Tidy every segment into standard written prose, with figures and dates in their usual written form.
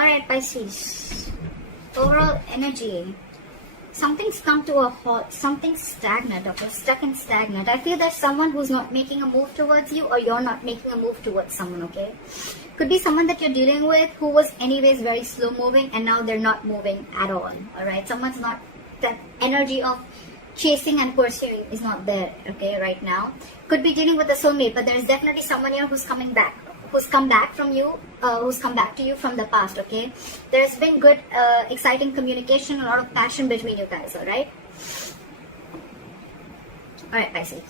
Alright, Pisces. Overall energy. Something's come to a halt. Something's stagnant, okay? Stuck and stagnant. I feel there's someone who's not making a move towards you, or you're not making a move towards someone, okay? Could be someone that you're dealing with who was anyways very slow moving and now they're not moving at all, alright? Someone's not, that energy of chasing and pursuing is not there, okay, right now. Could be dealing with a soulmate, but there's definitely someone here who's coming back. Who's come back from you, who's come back to you from the past, okay? There's been good, exciting communication, a lot of passion between you guys, alright? Alright, Pisces.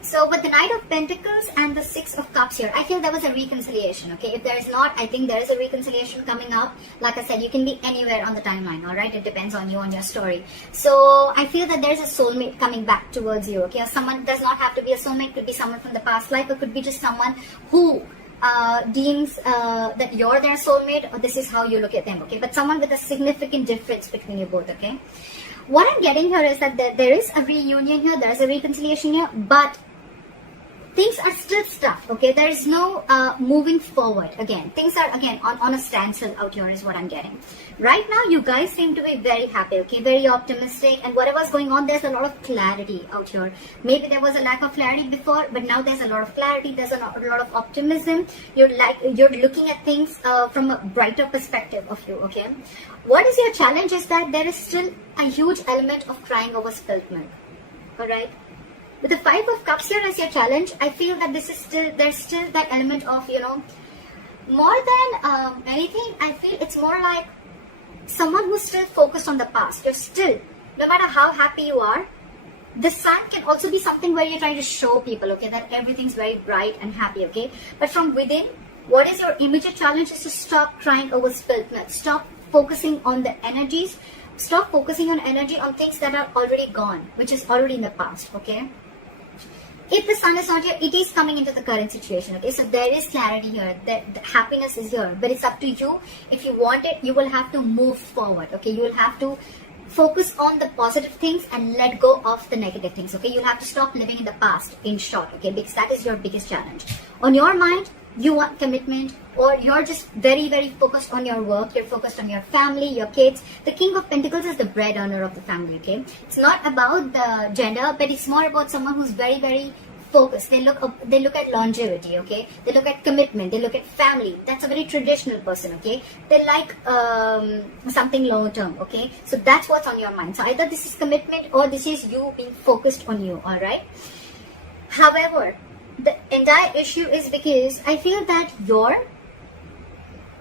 So, with the Knight of Pentacles and the Six of Cups here, I feel there was a reconciliation, okay? If there is not, I think there is a reconciliation coming up. Like I said, you can be anywhere on the timeline, alright? It depends on you, on your story. So, I feel that there's a soulmate coming back towards you, okay? Or someone does not have to be a soulmate, could be someone from the past life, or could be just someone who deems that you're their soulmate, or this is how you look at them, okay? But someone with a significant difference between you both, okay? What I'm getting here is that there is a reunion here, there is a reconciliation here, but things are still stuck, okay? There is no moving forward. Again, things are again on a standstill out here is what I'm getting. Right now, you guys seem to be very happy, okay? Very optimistic, and whatever's going on, there's a lot of clarity out here. Maybe there was a lack of clarity before, but now there's a lot of clarity. There's a lot of optimism. You're looking at things from a brighter perspective of you, okay? What is your challenge is that there is still a huge element of crying over spilt milk, all right? With the Five of Cups here as your challenge, I feel that there's still that element of, you know, more than anything, I feel it's more like someone who's still focused on the past. You're still, no matter how happy you are, the sun can also be something where you're trying to show people, okay, that everything's very bright and happy, okay? But from within, what is your immediate challenge is to stop crying over spilt milk. Stop focusing on the energies. Stop focusing on energy on things that are already gone, which is already in the past, okay? If the sun is not here, it is coming into the current situation, okay? So there is clarity here, the happiness is here, but it's up to you. If you want it, you will have to move forward, okay? You will have to focus on the positive things and let go of the negative things, okay? You'll have to stop living in the past, in short, okay? Because that is your biggest challenge. On your mind, you want commitment, or you're just very, very focused on your work, you're focused on your family, your kids. The King of Pentacles is the bread earner of the family, okay? It's not about the gender, but it's more about someone who's very, very focused. They look at longevity, okay? They look at commitment, they look at family. That's a very traditional person, okay? They like something long term, okay? So that's what's on your mind. So either this is commitment or this is you being focused on you, all right? However, the entire issue is because I feel that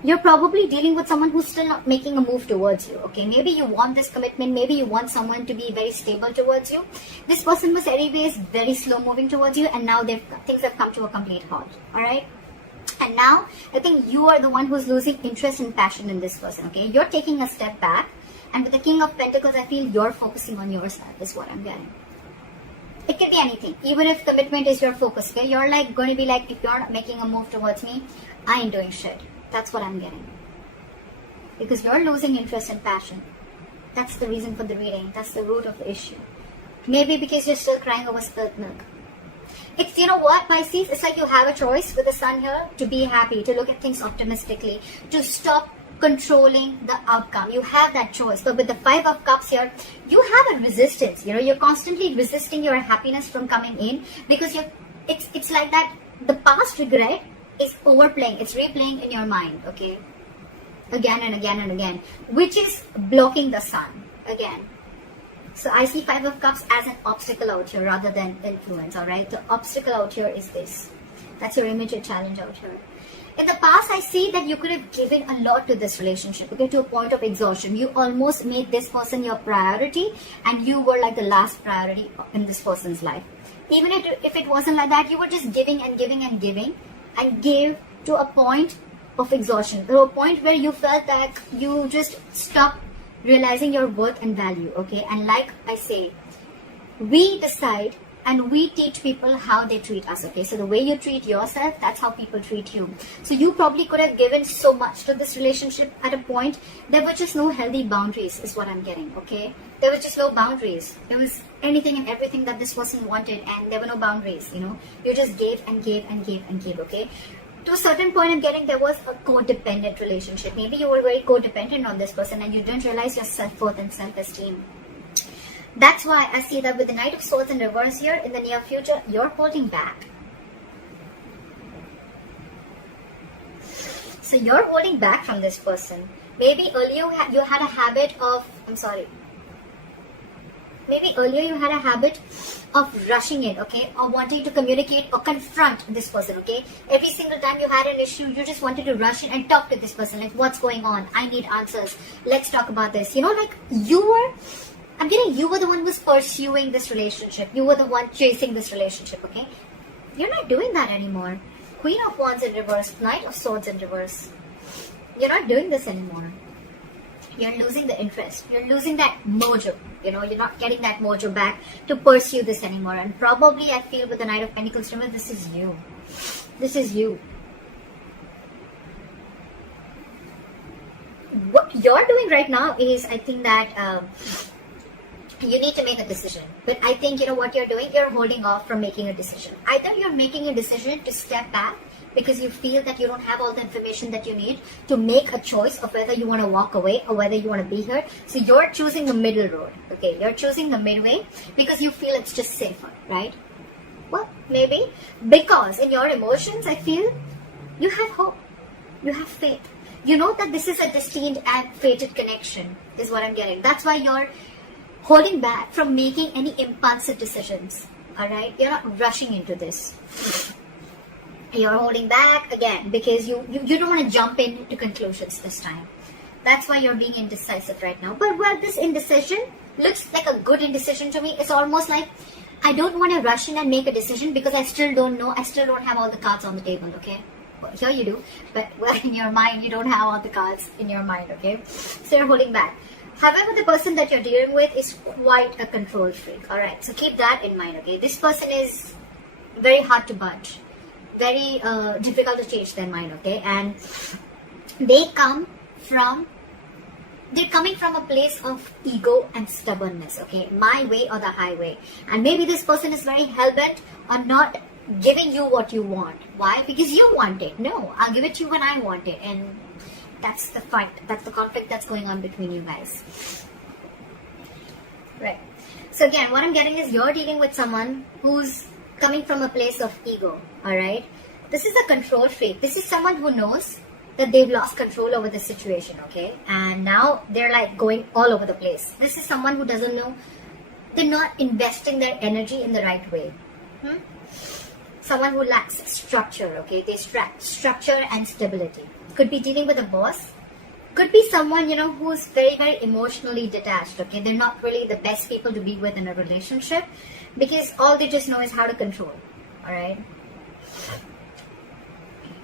you're probably dealing with someone who's still not making a move towards you, okay? Maybe you want this commitment, maybe you want someone to be very stable towards you. This person was anyways very slow moving towards you, and now things have come to a complete halt, all right? And now, I think you are the one who's losing interest and passion in this person, okay? You're taking a step back, and with the King of Pentacles, I feel you're focusing on yourself is what I'm getting. It can be anything, even if commitment is your focus, okay? You're like going to be like, if you're not making a move towards me, I ain't doing shit. That's what I'm getting. Because you're losing interest and passion. That's the reason for the reading. That's the root of the issue. Maybe because you're still crying over spilt milk. It's, you know what, Pisces? It's like you have a choice with the sun here to be happy, to look at things optimistically, to stop controlling the outcome. You have that choice. But with the Five of Cups here, you have a resistance. You know, you're constantly resisting your happiness from coming in because it's like that the past regret is overplaying. It's replaying in your mind, okay? Again and again and again, which is blocking the sun again. So I see Five of Cups as an obstacle out here rather than influence, all right? The obstacle out here is this. That's your immediate challenge out here. In the past, I see that you could have given a lot to this relationship, okay, to a point of exhaustion. You almost made this person your priority, and you were like the last priority in this person's life. Even if it wasn't like that, you were just giving and giving and giving, and gave to a point of exhaustion, to a point where you felt that you just stopped realizing your worth and value, okay? And like I say, we decide and we teach people how they treat us, okay? So the way you treat yourself, that's how people treat you. So you probably could have given so much to this relationship at a point. There were just no healthy boundaries is what I'm getting, okay? There was just no boundaries. There was anything and everything that this person wanted, and there were no boundaries, you know? You just gave and gave and gave and gave, okay? To a certain point, I'm getting there was a codependent relationship. Maybe you were very codependent on this person and you didn't realize your self-worth and self-esteem. That's why I see that with the Knight of Swords in reverse here, in the near future, you're holding back. So you're holding back from this person. Maybe earlier you had a habit of, maybe earlier you had a habit of rushing it, okay, or wanting to communicate or confront this person, okay. Every single time you had an issue, you just wanted to rush in and talk to this person, like, what's going on? I need answers. Let's talk about this. You know, like, you were the one who was pursuing this relationship. You were the one chasing this relationship, okay. You're not doing that anymore. Queen of Wands in reverse, Knight of Swords in reverse. You're not doing this anymore. You're losing the interest. You're losing that mojo. You know, you're not getting that mojo back to pursue this anymore. And probably I feel with the Knight of Pentacles, remember, this is you. This is you. What you're doing right now is, I think that you need to make a decision. But I think, you know what you're doing? You're holding off from making a decision. Either you're making a decision to step back because you feel that you don't have all the information that you need to make a choice of whether you want to walk away or whether you want to be here. So you're choosing the middle road, okay? You're choosing the midway because you feel it's just safer, right? Well, maybe because in your emotions, I feel you have hope, you have faith. You know that this is a destined and fated connection is what I'm getting. That's why you're holding back from making any impulsive decisions, all right? You're not rushing into this. You're holding back again because you don't want to jump into conclusions this time. That's why you're being indecisive right now. But well, this indecision looks like a good indecision to me. It's almost like I don't want to rush in and make a decision because I still don't know. I still don't have all the cards on the table, okay? Well, here you do. But well, in your mind, you don't have all the cards in your mind, okay? So you're holding back. However, the person that you're dealing with is quite a control freak, all right? So keep that in mind, okay? This person is very hard to budge. Very difficult to change their mind, okay? And they're coming from a place of ego and stubbornness, okay? My way or the highway. And maybe this person is very hell-bent on not giving you what you want. Why? Because you want it. No, I'll give it to you when I want it. And that's the fight. That's the conflict that's going on between you guys. Right. So again, what I'm getting is you're dealing with someone who's coming from a place of ego, alright? This is a control freak. This is someone who knows that they've lost control over the situation, okay? And now they're like going all over the place. This is someone who doesn't know, they're not investing their energy in the right way. Someone who lacks structure, okay? They lack structure and stability. Could be dealing with a boss. Could be someone, you know, who's very, very emotionally detached, okay? They're not really the best people to be with in a relationship because all they just know is how to control, alright?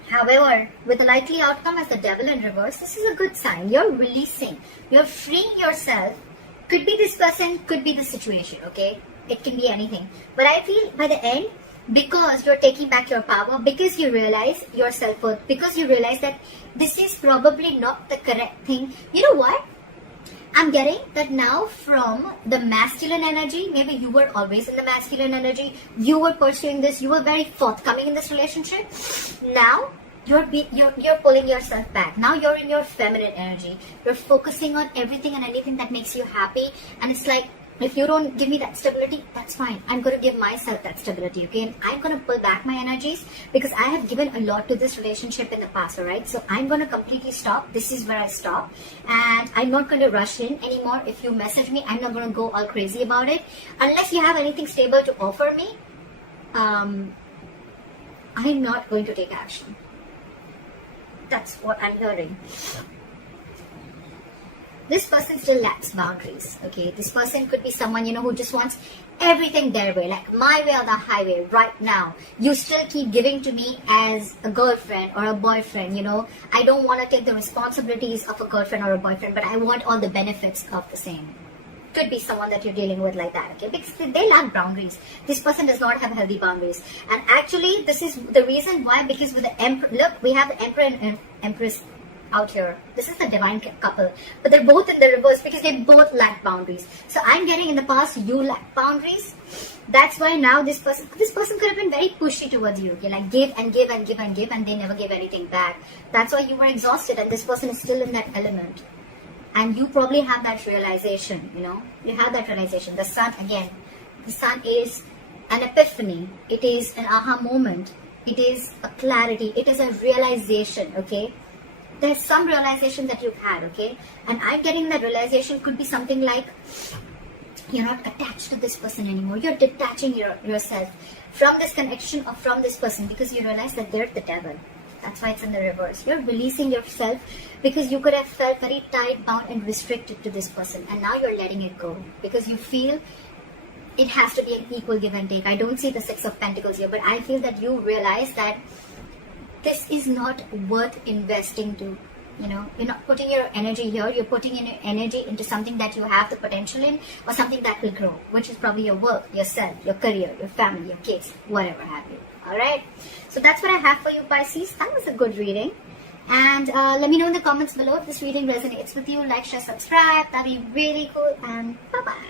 However, with the likely outcome as the Devil in reverse, this is a good sign. You're releasing, you're freeing yourself. Could be this person, could be the situation, okay? It can be anything. But I feel by the end, because you're taking back your power, because you realize your self-worth, because you realize that this is probably not the correct thing. You know what? I'm getting that now from the masculine energy. Maybe you were always in the masculine energy. You were pursuing this. You were very forthcoming in this relationship. Now you're pulling yourself back. Now you're in your feminine energy. You're focusing on everything and anything that makes you happy. And it's like, if you don't give me that stability, that's fine. I'm going to give myself that stability, okay? And I'm going to pull back my energies because I have given a lot to this relationship in the past, alright? So I'm going to completely stop. This is where I stop. And I'm not going to rush in anymore. If you message me, I'm not going to go all crazy about it. Unless you have anything stable to offer me, I'm not going to take action. That's what I'm hearing. This person still lacks boundaries, okay? This person could be someone, you know, who just wants everything their way, like my way or the highway right now. You still keep giving to me as a girlfriend or a boyfriend, you know. I don't want to take the responsibilities of a girlfriend or a boyfriend, but I want all the benefits of the same. Could be someone that you're dealing with like that, okay? Because they lack boundaries. This person does not have healthy boundaries. And actually, this is the reason why, because with the Emperor, look, we have the Emperor and Empress out here. This is the divine couple, but they're both in the reverse because they both lack boundaries. So I'm getting in the past you lack boundaries. That's why now this person could have been very pushy towards you. Okay, like give and give and give and give, and they never gave anything back. That's why you were exhausted, and this person is still in that element. And you probably have that realization. You know, you have that realization. The sun again. The sun is an epiphany. It is an aha moment. It is a clarity. It is a realization. Okay, there's some realization that you've had. Okay, and I'm getting that realization could be something like, you're not attached to this person anymore. You're detaching yourself from this connection or from this person because you realize that they're the devil. That's why it's in the reverse. You're releasing yourself because you could have felt very tied, bound and restricted to this person. And now you're letting it go because you feel it has to be an equal give and take. I don't see the Six of Pentacles here, but I feel that you realize that this is not worth investing to. You know, you're not putting your energy here, you're putting in your energy into something that you have the potential in, or something that will grow, which is probably your work, yourself, your career, your family, your kids, whatever have you. Alright, so that's what I have for you, Pisces. That was a good reading. And let me know in the comments below if this reading resonates with you. Like, share, subscribe. That'd be really cool. And bye-bye.